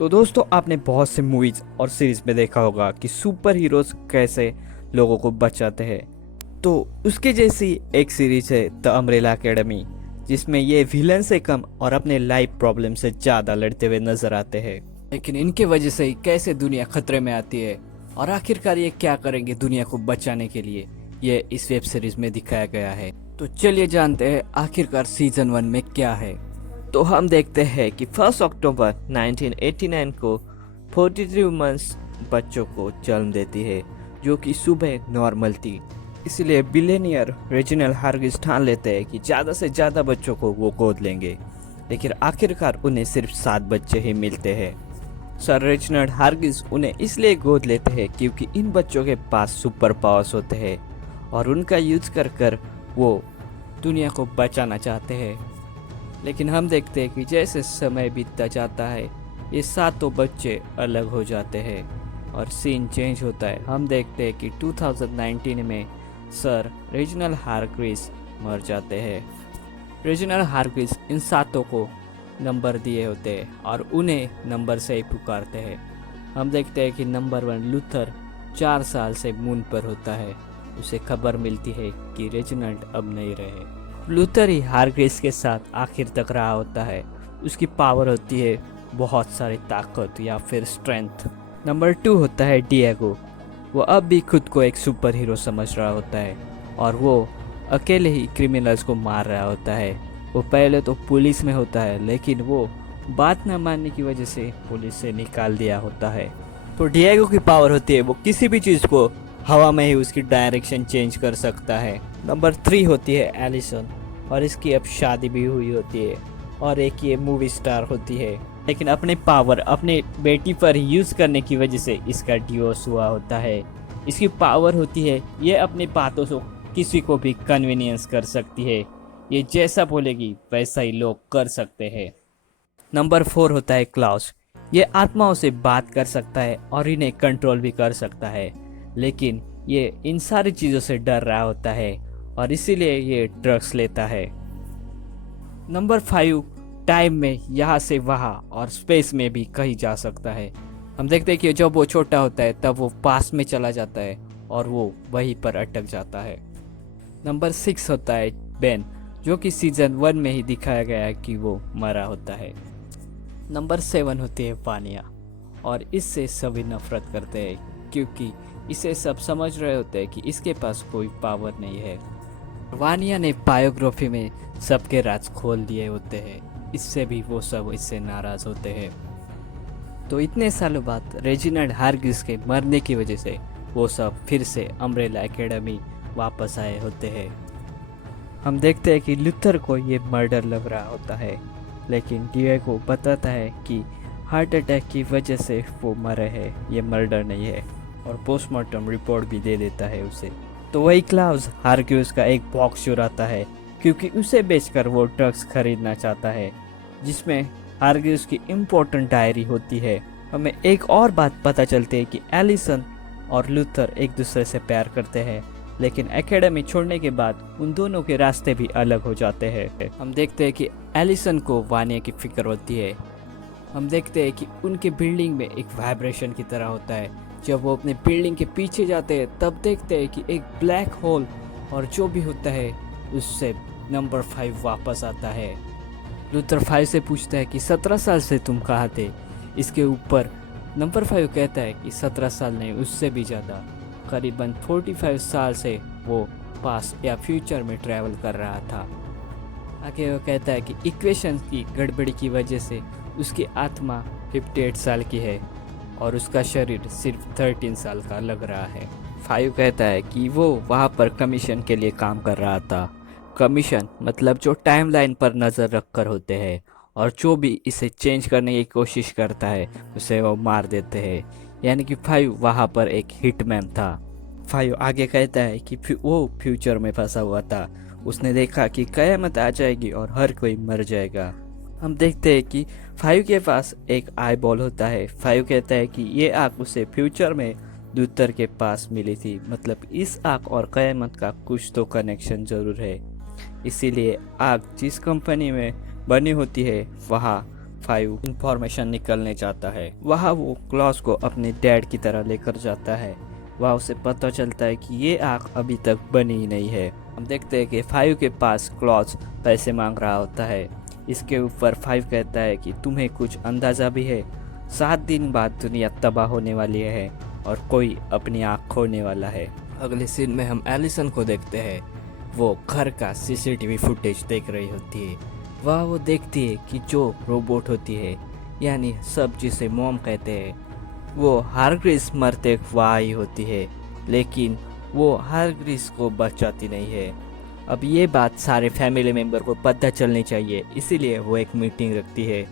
तो दोस्तों आपने बहुत से मूवीज और सीरीज में देखा होगा कि सुपर हीरोज कैसे लोगों को बचाते हैं। तो उसके जैसी एक सीरीज है द अम्ब्रेला एकेडमी, जिसमें ये विलन से कम और अपने लाइफ प्रॉब्लम से ज़्यादा लड़ते हुए नजर आते हैं। लेकिन इनके वजह से ही कैसे दुनिया खतरे में आती है और आखिरकार ये क्या करेंगे दुनिया को बचाने के लिए, ये इस वेब सीरीज में दिखाया गया है। तो चलिए जानते हैं आखिरकार सीजन 1 में क्या है। तो हम देखते हैं कि 1 अक्टूबर 1989 को 43 मंथ्स बच्चों को जन्म देती है, जो कि सुबह नॉर्मल थी। इसलिए बिलियनियर रेजिनल हार्गिस ठान लेते हैं कि ज़्यादा से ज़्यादा बच्चों को वो गोद लेंगे, लेकिन आखिरकार उन्हें सिर्फ 7 बच्चे ही मिलते हैं। सर रेजिनल हार्गिस उन्हें इसलिए गोद लेते हैं क्योंकि इन बच्चों के पास सुपर पावर्स होते हैं और उनका यूज कर वो दुनिया को बचाना चाहते हैं। लेकिन हम देखते हैं कि जैसे समय बीतता जाता है ये सातों बच्चे अलग हो जाते हैं और सीन चेंज होता है। हम देखते हैं कि 2019 में सर रेजिनल हार्गिस मर जाते हैं। रेजिनल हार्गिस इन सातों को नंबर दिए होते हैं और उन्हें नंबर से ही पुकारते हैं। हम देखते हैं कि नंबर 1 लूथर 4 साल से मून पर होता है। उसे खबर मिलती है कि रेजिनाल्ड अब नहीं रहे। लूथर ही हार्गिस के साथ आखिर तक रहा होता है। उसकी पावर होती है बहुत सारी ताकत या फिर स्ट्रेंथ। नंबर 2 होता है डिएगो। वो अब भी खुद को एक सुपर हीरो समझ रहा होता है और वो अकेले ही क्रिमिनल्स को मार रहा होता है। वो पहले तो पुलिस में होता है, लेकिन वो बात न मानने की वजह से पुलिस से निकाल दिया होता है। तो डिएगो की पावर होती है वो किसी भी चीज़ को हवा में ही उसकी डायरेक्शन चेंज कर सकता है। नंबर 3 होती है एलिसन और इसकी अब शादी भी हुई होती है और एक ये मूवी स्टार होती है, लेकिन अपने पावर अपने बेटी पर यूज़ करने की वजह से इसका डिवोर्स हुआ होता है। इसकी पावर होती है ये अपनी बातों से किसी को भी कन्वीनियंस कर सकती है। ये जैसा बोलेगी वैसा ही लोग कर सकते हैं। नंबर 4 होता है क्लाउस। ये आत्माओं से बात कर सकता है और इन्हें कंट्रोल भी कर सकता है, लेकिन ये इन सारी चीज़ों से डर रहा होता है और इसीलिए ये ड्रग्स लेता है। नंबर 5 टाइम में यहाँ से वहाँ और स्पेस में भी कहीं जा सकता है। हम देखते हैं कि जब वो छोटा होता है तब वो पास में चला जाता है और वो वहीं पर अटक जाता है। नंबर 6 होता है बेन, जो कि सीजन 1 में ही दिखाया गया है कि वो मरा होता है। नंबर 7 होती है वानिया और इससे सभी नफरत करते हैं क्योंकि इसे सब समझ रहे होते हैं कि इसके पास कोई पावर नहीं है। वानिया ने बायोग्राफी में सबके राज खोल दिए होते हैं, इससे भी वो सब इससे नाराज होते हैं। तो इतने सालों बाद रेजिनाल्ड हार्गिस के मरने की वजह से वो सब फिर से अम्ब्रेला एकेडमी वापस आए होते हैं। हम देखते हैं कि लूथर को ये मर्डर लग रहा होता है, लेकिन डिएगो बताता है कि हार्ट अटैक की वजह से वो मरे है, ये मर्डर नहीं है, और पोस्टमार्टम रिपोर्ट भी दे देता है उसे। तो वही क्लाउस हार्गिस का एक बॉक्स चुराता है क्योंकि उसे बेचकर वो ड्रग्स खरीदना चाहता है, जिसमें हार्गिस की इम्पोर्टेंट डायरी होती है। हमें एक और बात पता चलती है कि एलिसन और लूथर एक दूसरे से प्यार करते हैं, लेकिन एकेडमी छोड़ने के बाद उन दोनों के रास्ते भी अलग हो जाते हैं। हम देखते हैं कि एलिसन को वानिया की फिक्र होती है। हम देखते हैं कि उनके बिल्डिंग में एक वाइब्रेशन की तरह होता है। जब वो अपने बिल्डिंग के पीछे जाते हैं तब देखते हैं कि एक ब्लैक होल और जो भी होता है उससे नंबर 5 वापस आता है। लूथर 5 से पूछता है कि 17 साल से तुम कहाँ थे। इसके ऊपर नंबर 5 कहता है कि 17 साल नहीं, उससे भी ज़्यादा, करीबन 45 साल से वो पास्ट या फ्यूचर में ट्रैवल कर रहा था। आगे वो कहता है कि इक्वेशन की गड़बड़ी की वजह से उसकी आत्मा 58 साल की है और उसका शरीर सिर्फ 13 साल का लग रहा है। 5 कहता है कि वो वहाँ पर कमीशन के लिए काम कर रहा था। कमीशन मतलब जो टाइमलाइन पर नज़र रख कर होते हैं, और जो भी इसे चेंज करने की कोशिश करता है उसे वो मार देते हैं। यानी कि 5 वहाँ पर एक हिटमैन था। 5 आगे कहता है कि वो फ्यूचर में फंसा हुआ था। उसने देखा कि कयामत आ जाएगी और हर कोई मर जाएगा। हम देखते हैं कि 5 के पास एक आई बॉल होता है। 5 कहता है कि ये आग उसे फ्यूचर में लूथर के पास मिली थी, मतलब इस आग और कयामत का कुछ तो कनेक्शन ज़रूर है। इसीलिए आग जिस कंपनी में बनी होती है वहाँ फाइव इंफॉर्मेशन निकलने चाहता है। वहाँ वो क्लॉज को अपने डैड की तरह लेकर जाता है। वहाँ उसे पता चलता है कि ये आँख अभी तक बनी ही नहीं है। हम देखते हैं कि फाइव के पास क्लॉज पैसे मांग रहा होता है। इसके ऊपर फाइव कहता है कि तुम्हें कुछ अंदाज़ा भी है, 7 दिन बाद दुनिया तबाह होने वाली है और कोई अपनी आँख खोने वाला है। अगले सीन में हम एलिसन को देखते हैं। वो घर का सीसीटीवी फुटेज देख रही होती है। वह वो देखती है कि जो रोबोट होती है, यानी सब जिसे मॉम कहते हैं, वो हारग्रीस मरते वहाँ ही होती है, लेकिन वो हारग्रीस को बचाती नहीं है। अब ये बात सारे फैमिली मेम्बर को पता चलनी चाहिए, इसीलिए वो एक मीटिंग रखती है।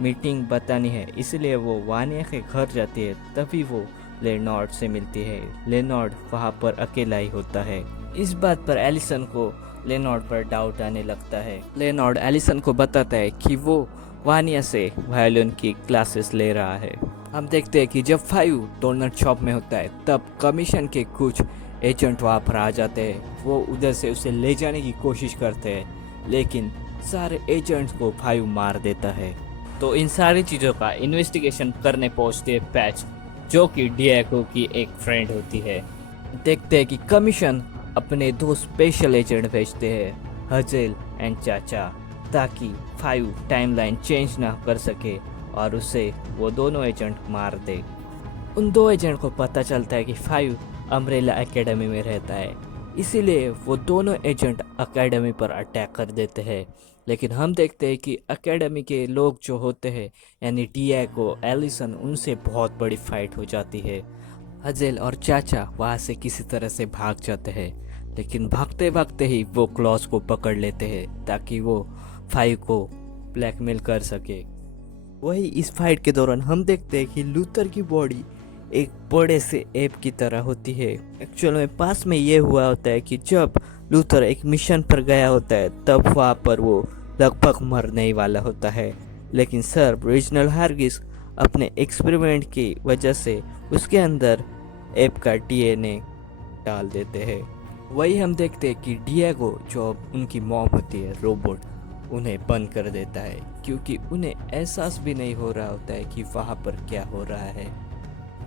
मीटिंग बतानी है, इसलिए वो वानिया के घर जाती है। तभी वो लेनॉर्ड से मिलती है। लेनॉर्ड वहाँ पर अकेला ही होता है। इस बात पर एलिसन को लेनॉर्ड पर डाउट आने लगता है। लेनॉर्ड एलिसन को बताता है कि वो वानिया से वायलिन की क्लासेस ले रहा है। हम देखते हैं कि जब फाइव डोनट शॉप में होता है, तब कमीशन के कुछ एजेंट वहाँ पर आ जाते हैं। वो उधर से उसे ले जाने की कोशिश करते हैं, लेकिन सारे एजेंट्स को फाइव मार देता है। तो इन सारी चीज़ों का इन्वेस्टिगेशन करने पहुँचते हैं पैच, जो कि डिएगो की एक फ्रेंड होती है। देखते हैं कि कमीशन अपने 2 स्पेशल एजेंट भेजते हैं, हजेल एंड चाचा, ताकि फाइव टाइमलाइन चेंज ना कर सके और उसे वो दोनों एजेंट मार दे। उन 2 एजेंट को पता चलता है कि फाइव अम्ब्रेला एकेडमी में रहता है, इसीलिए वो दोनों एजेंट एकेडमी पर अटैक कर देते हैं। लेकिन हम देखते हैं कि एकेडमी के लोग जो होते हैं, यानी डिएगो, एलिसन, उनसे बहुत बड़ी फाइट हो जाती है। हजेल और चाचा वहाँ से किसी तरह से भाग जाते हैं, लेकिन भागते भागते ही वो क्लॉज को पकड़ लेते हैं ताकि वो फाइव को ब्लैकमेल कर सके। वही इस फाइट के दौरान हम देखते हैं कि लूथर की बॉडी एक बड़े से एप की तरह होती है। एक्चुअल में पास में ये हुआ होता है कि जब लूथर एक मिशन पर गया होता है, तब वहाँ पर वो लगभग मरने ही वाला होता है, लेकिन सर रीजनल हारगिस अपने एक्सपेरिमेंट की वजह से उसके अंदर एप का डीएनए डाल देते हैं। वही हम देखते हैं कि डिएगो, जो अब उनकी मॉम होती है रोबोट, उन्हें बंद कर देता है, क्योंकि उन्हें एहसास भी नहीं हो रहा होता है कि वहाँ पर क्या हो रहा है।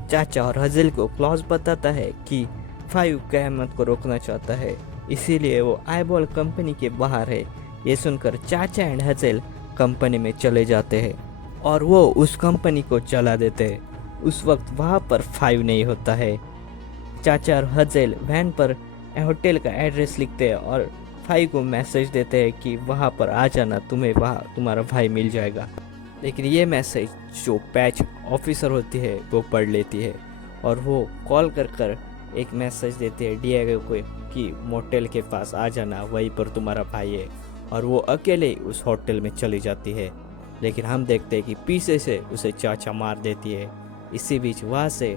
चाचा और हजेल को क्लॉज बताता है कि फाइव क़यामत को रोकना चाहता है, इसीलिए वो आईबॉल कंपनी के बाहर है। ये सुनकर चाचा एंड हजेल कंपनी में चले जाते हैं और वो उस कंपनी को चला देते हैं। उस वक्त वहाँ पर फाइव नहीं होता है। चाचा और हजेल वैन पर होटल का एड्रेस लिखते हैं और फाइव को मैसेज देते हैं कि वहाँ पर आ जाना, तुम्हें वहाँ तुम्हारा भाई मिल जाएगा। लेकिन ये मैसेज जो पैच ऑफिसर होती है वो पढ़ लेती है और वो कॉल कर एक मैसेज देते हैं डिएगो को कि मोटेल के पास आ जाना, वहीं पर तुम्हारा भाई है, और वो अकेले उस होटल में चली जाती है। लेकिन हम देखते हैं कि पीछे से उसे चाचा मार देती है। इसी बीच वहाँ से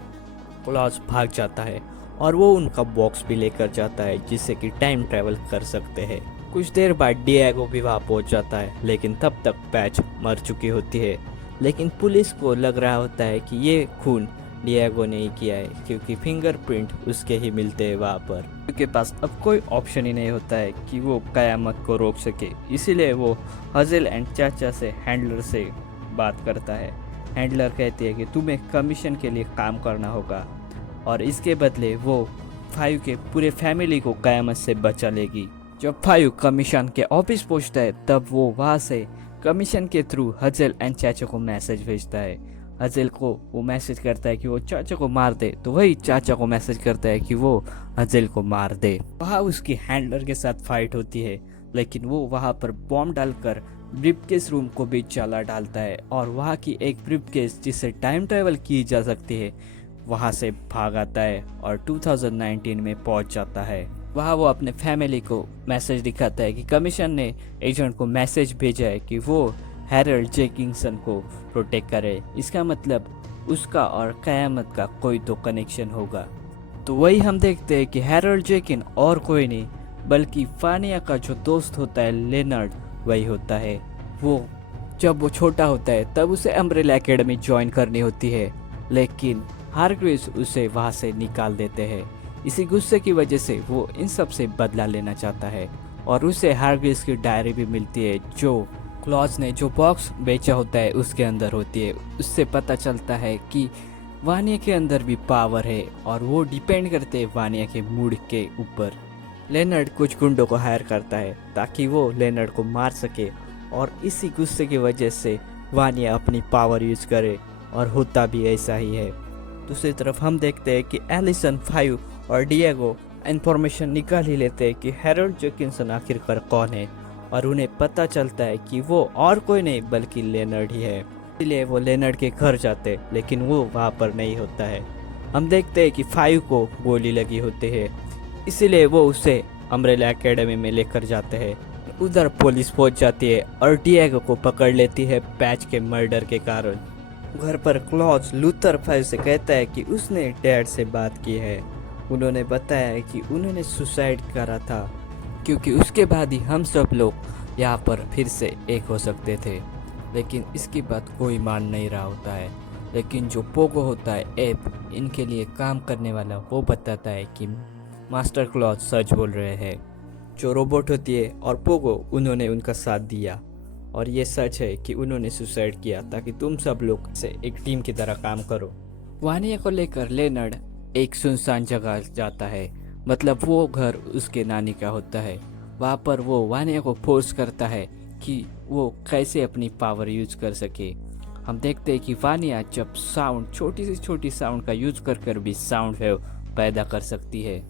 क्लॉज भाग जाता है और वो उनका बॉक्स भी लेकर जाता है, जिससे कि टाइम ट्रैवल कर सकते हैं। कुछ देर बाद डिएगो भी वहाँ पहुँच जाता है, लेकिन तब तक पैच मर चुकी होती है। लेकिन पुलिस को लग रहा होता है कि ये खून डिएगो ने ही किया है, क्योंकि फिंगरप्रिंट उसके ही मिलते हैं वहाँ पर। उसके पास अब कोई ऑप्शन ही नहीं होता है कि वो क़यामत को रोक सके, इसीलिए वो हजेल एंड चाचा से हैंडलर से बात करता है। हैंडलर कहती है कि तुम्हें कमीशन के लिए काम करना होगा और इसके बदले वो फाइव के पूरे फैमिली को क़यामत से बचा लेगी। जब फाइव कमीशन के ऑफिस पहुंचता है, तब वो वहाँ से कमीशन के थ्रू हजेल एंड चाचा को मैसेज भेजता है। हजेल को वो मैसेज करता है कि वो चाचा को मार दे, तो वही चाचा को मैसेज करता है कि वो हजेल को मार दे। वहाँ उसकी हैंडलर के साथ फाइट होती है, लेकिन वो वहाँ पर बॉम्ब डालकर ब्रीफकेस रूम को भी जला डालता है और वहाँ की एक ब्रीफकेस जिससे टाइम ट्रैवल की जा सकती है, वहाँ से भाग आता है और 2019 में पहुँच जाता है। वहाँ वो अपने फैमिली को मैसेज दिखाता है कि कमीशन ने एजेंट को मैसेज भेजा है कि वो हैरोल्ड जे किंगसन को प्रोटेक्ट करे। इसका मतलब उसका और क़यामत का कोई तो कनेक्शन होगा। तो वही हम देखते हैं कि हैरोल्ड जेकिन और कोई नहीं बल्कि फानिया का जो दोस्त होता है लेनर्ड, वही होता है। वो जब वो छोटा होता है तब उसे अम्ब्रेला एकेडमी ज्वाइन करनी होती है, लेकिन हारग्रीव्स उसे वहाँ से निकाल देते हैं। इसी गुस्से की वजह से वो इन सब से बदला लेना चाहता है और उसे हारग्रीव्स की डायरी भी मिलती है जो क्लॉज ने जो बॉक्स बेचा होता है उसके अंदर होती है। उससे पता चलता है कि वानिया के अंदर भी पावर है और वो डिपेंड करते हैं वानिया के मूड के ऊपर। लेनर्ड कुछ गुंडों को हायर करता है ताकि वो लेनर्ड को मार सके और इसी गुस्से की वजह से वानिया अपनी पावर यूज करे और होता भी ऐसा ही है। दूसरी तरफ हम देखते हैं कि एलिसन, फाइव और डिएगो इंफॉर्मेशन निकाल ही लेते हैं कि हैरोल्ड जैकिंसन आखिरकार कौन है और उन्हें पता चलता है कि वो और कोई नहीं बल्कि लेनर्ड ही है। इसलिए वो लेनर्ड के घर जाते लेकिन वो वहाँ पर नहीं होता है। हम देखते हैं कि फाइव को गोली लगी होती है, इसीलिए वो उसे अम्ब्रेला एकेडमी में लेकर जाते हैं। उधर पुलिस पहुंच जाती है और डिएगो को पकड़ लेती है पैच के मर्डर के कारण। घर पर क्लॉज लूथर फाइव से कहता है कि उसने डैड से बात की है। उन्होंने बताया है कि उन्होंने सुसाइड करा था क्योंकि उसके बाद ही हम सब लोग यहाँ पर फिर से एक हो सकते थे, लेकिन इसकी बात कोई मान नहीं रहा होता है। लेकिन जो पोगो होता है एप इनके लिए काम करने वाला, वो बताता है कि मास्टर क्लॉज सच बोल रहे हैं। जो रोबोट होती है और पोगो, उन्होंने उनका साथ दिया और ये सच है कि उन्होंने सुसाइड किया ताकि तुम सब लोग से एक टीम की तरह काम करो। वानिया को लेकर लेनर्ड एक सुनसान जगह जाता है, मतलब वो घर उसके नानी का होता है। वहाँ पर वो वानिया को फोर्स करता है कि वो कैसे अपनी पावर यूज कर सके। हम देखते हैं कि वानिया जब साउंड, छोटी से छोटी साउंड का यूज कर भी साउंड वेव पैदा कर सकती है।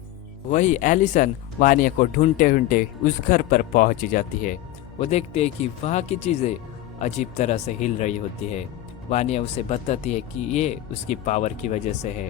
वही एलिसन वानिया को ढूंढते ढूंढते उस घर पर पहुंच जाती है। वो देखते हैं कि वहाँ की चीज़ें अजीब तरह से हिल रही होती है। वानिया उसे बताती है कि ये उसकी पावर की वजह से है।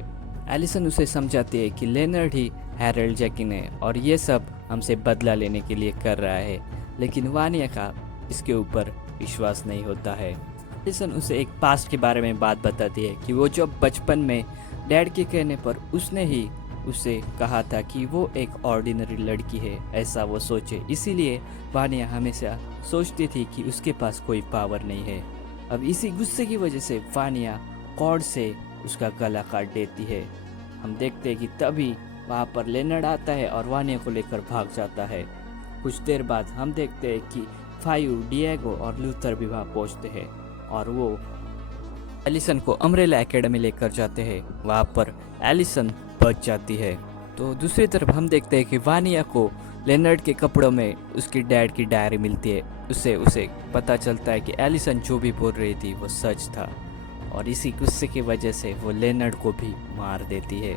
एलिसन उसे समझाती है कि लेनर्ड ही हैरोल्ड जैकिन है और ये सब हमसे बदला लेने के लिए कर रहा है, लेकिन वानिया का इसके ऊपर विश्वास नहीं होता है। एलिसन उसे एक पास्ट के बारे में बात बताती है कि वो जब बचपन में डैड के कहने पर उसने ही उसे कहा था कि वो एक ऑर्डिनरी लड़की है, ऐसा वो सोचे। इसीलिए वानिया हमेशा सोचती थी कि उसके पास कोई पावर नहीं है। अब इसी गुस्से की वजह से वानिया कॉर्ड से उसका गला काट देती है। हम देखते हैं कि तभी वहाँ पर लेनर्ड आता है और वानिया को लेकर भाग जाता है। कुछ देर बाद हम देखते हैं कि फाइव, डिएगो और लूथर भी वहाँ पहुँचते हैं और वो एलिसन को अम्ब्रेला एकेडमी लेकर जाते हैं। वहाँ पर एलिसन बच जाती है। तो दूसरी तरफ हम देखते हैं कि वानिया को लेनर्ड के कपड़ों में उसकी डैड की डायरी मिलती है। उसे पता चलता है कि एलिसन जो भी बोल रही थी वो सच था और इसी गुस्से की वजह से वो लेनर्ड को भी मार देती है।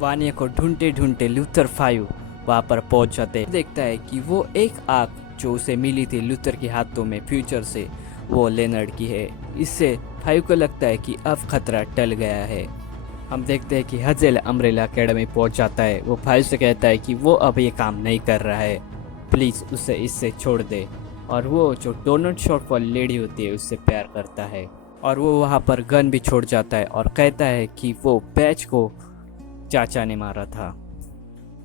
वानिया को ढूंढते ढूंढते लूथर फाइव वहाँ पर पहुँच जाते देखता है कि वो एक आग जो उसे मिली थी लूथर के हाथों में फ्यूचर से, वो लेनर्ड की है। इससे फाइव को लगता है कि अब खतरा टल गया है। हम देखते हैं कि हजेल अम्ब्रेला एकेडमी पहुंच जाता है। वो फाइव से कहता है कि वो अब ये काम नहीं कर रहा है, प्लीज़ उसे इससे छोड़ दे। और वो जो डोनट शॉट वाली लेडी होती है उससे प्यार करता है और वो वहाँ पर गन भी छोड़ जाता है और कहता है कि वो पैच को चाचा ने मारा था।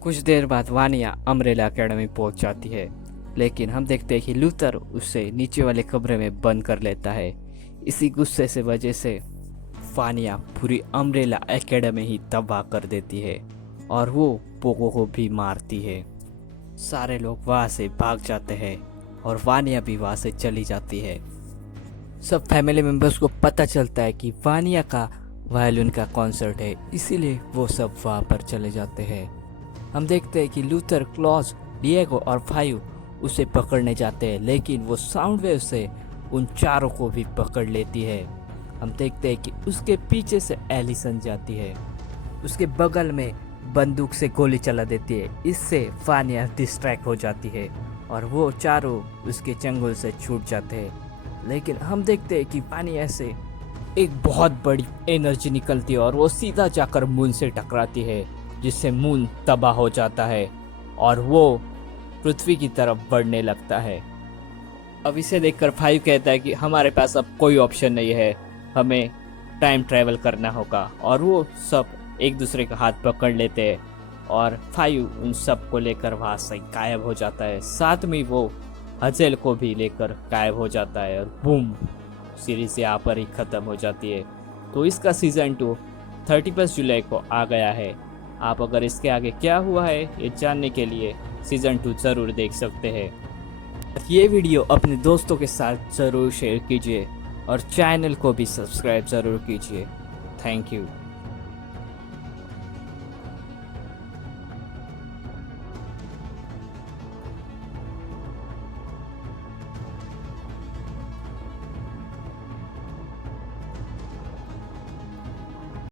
कुछ देर बाद वानिया अम्ब्रेला एकेडमी पहुंच जाती है, लेकिन हम देखते हैं कि लूथर उसे नीचे वाले कमरे में बंद कर लेता है। इसी गुस्से से वजह से वानिया पूरी अम्ब्रेला एकेडमी ही तबाह कर देती है और वो पोगो को भी मारती है। सारे लोग वहाँ से भाग जाते हैं और वानिया भी वहाँ से चली जाती है। सब फैमिली मेंबर्स को पता चलता है कि वानिया का वायलिन का कॉन्सर्ट है, इसीलिए वो सब वहाँ पर चले जाते हैं। हम देखते हैं कि लूथर, क्लॉज, डिएगो और फाइव उसे पकड़ने जाते हैं, लेकिन वो साउंड वेव से उन चारों को भी पकड़ लेती है। हम देखते हैं कि उसके पीछे से एलिसन जाती है, उसके बगल में बंदूक से गोली चला देती है। इससे वानिया डिस्ट्रैक्ट हो जाती है और वो चारों उसके चंगुल से छूट जाते हैं। लेकिन हम देखते हैं कि वानिया से एक बहुत बड़ी एनर्जी निकलती है और वो सीधा जाकर मून से टकराती है, जिससे मून तबाह हो जाता है और वो पृथ्वी की तरफ बढ़ने लगता है। अब इसे देखकर फाइव कहता है कि हमारे पास अब कोई ऑप्शन नहीं है, हमें टाइम ट्रैवल करना होगा। और वो सब एक दूसरे का हाथ पकड़ लेते हैं और फाइव उन सब को लेकर वहाँ से गायब हो जाता है। साथ में वो हजेल को भी लेकर गायब हो जाता है और बूम, सीरीज यहाँ पर ही ख़त्म हो जाती है। तो इसका सीज़न 2 31 जुलाई को आ गया है। आप अगर इसके आगे क्या हुआ है ये जानने के लिए सीज़न 2 ज़रूर देख सकते हैं। ये वीडियो अपने दोस्तों के साथ ज़रूर शेयर कीजिए और चैनल को भी सब्सक्राइब ज़रूर कीजिए। Thank you.